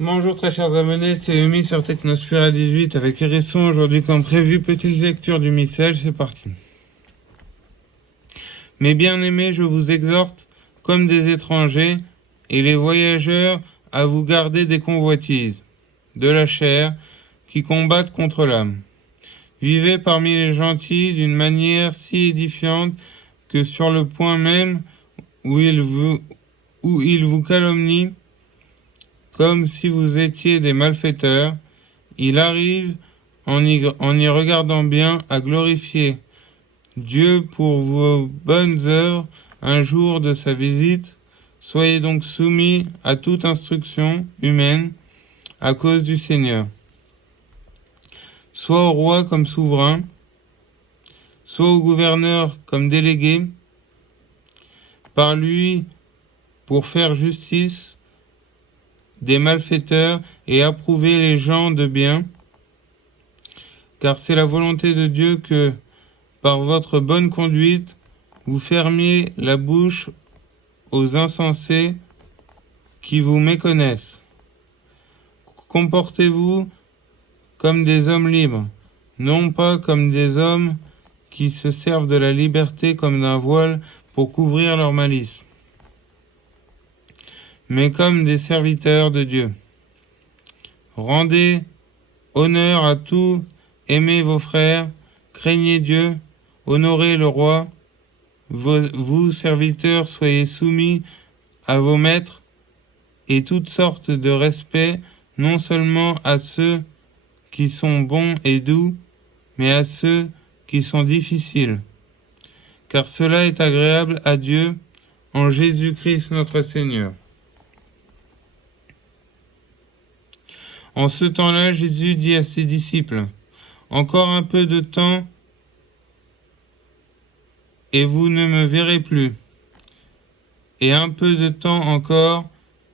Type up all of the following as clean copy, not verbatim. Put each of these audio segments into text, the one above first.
Bonjour très chers abonnés, c'est Emi sur Technospira 18 avec Hérisson. Aujourd'hui comme prévu, petite lecture du missel, c'est parti. Mes bien-aimés, je vous exhorte, comme des étrangers, et les voyageurs, à vous garder des convoitises, de la chair, qui combattent contre l'âme. Vivez parmi les gentils d'une manière si édifiante que sur le point même où ils vous calomnient, comme si vous étiez des malfaiteurs, il arrive, en y regardant bien, à glorifier Dieu pour vos bonnes œuvres un jour de sa visite. Soyez donc soumis à toute instruction humaine à cause du Seigneur, soit au roi comme souverain, soit au gouverneur comme délégué, par lui pour faire justice des malfaiteurs et approuver les gens de bien, car c'est la volonté de Dieu que, par votre bonne conduite, vous fermiez la bouche aux insensés qui vous méconnaissent. Comportez-vous comme des hommes libres, non pas comme des hommes qui se servent de la liberté comme d'un voile pour couvrir leur malice, mais comme des serviteurs de Dieu. Rendez honneur à tous, aimez vos frères, craignez Dieu, honorez le roi. Vous, serviteurs, soyez soumis à vos maîtres et toutes sortes de respect, non seulement à ceux qui sont bons et doux, mais à ceux qui sont difficiles, car cela est agréable à Dieu en Jésus-Christ notre Seigneur. En ce temps-là, Jésus dit à ses disciples, « Encore un peu de temps, et vous ne me verrez plus. Et un peu de temps encore,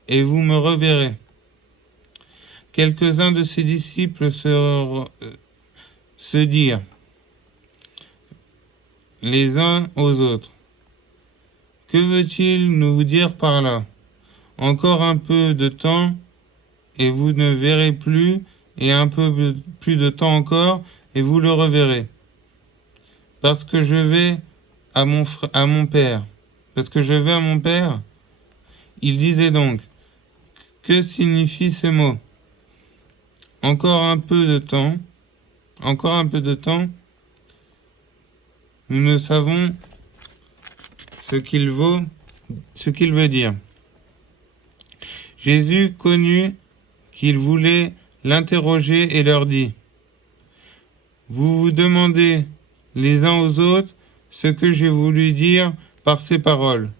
et vous me reverrez. » Quelques-uns de ses disciples se dirent les uns aux autres, « Que veut-il nous dire par là? Encore un peu de temps, et vous ne verrez plus, et un peu plus de temps encore, et vous le reverrez. Parce que je vais à mon Père. Parce que je vais à mon Père. » Il disait donc, que signifient ces mots? Encore un peu de temps, encore un peu de temps, nous ne savons ce qu'il veut dire. Jésus connut qu'ils voulaient l'interroger et leur dit, « Vous vous demandez les uns aux autres ce que j'ai voulu dire par ces paroles.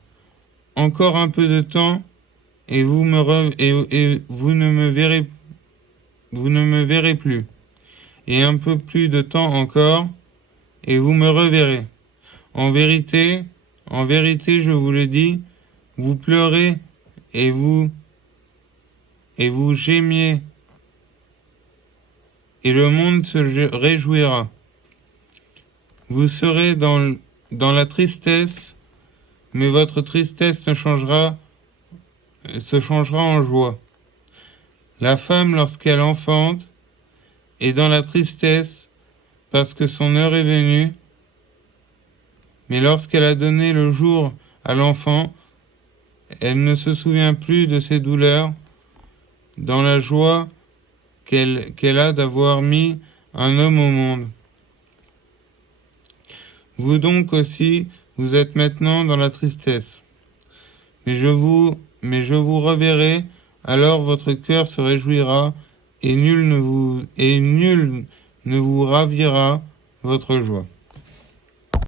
Encore un peu de temps, et vous ne me verrez plus. Et un peu plus de temps encore, et vous me reverrez. En vérité, je vous le dis, vous pleurez et vous gémiez, et le monde se réjouira. Vous serez dans la tristesse, mais votre tristesse se changera en joie. La femme, lorsqu'elle enfante, est dans la tristesse parce que son heure est venue, mais lorsqu'elle a donné le jour à l'enfant, elle ne se souvient plus de ses douleurs, dans la joie qu'elle a d'avoir mis un homme au monde. Vous donc aussi, vous êtes maintenant dans la tristesse. Mais je vous reverrai, alors votre cœur se réjouira, et nul ne vous ravira votre joie.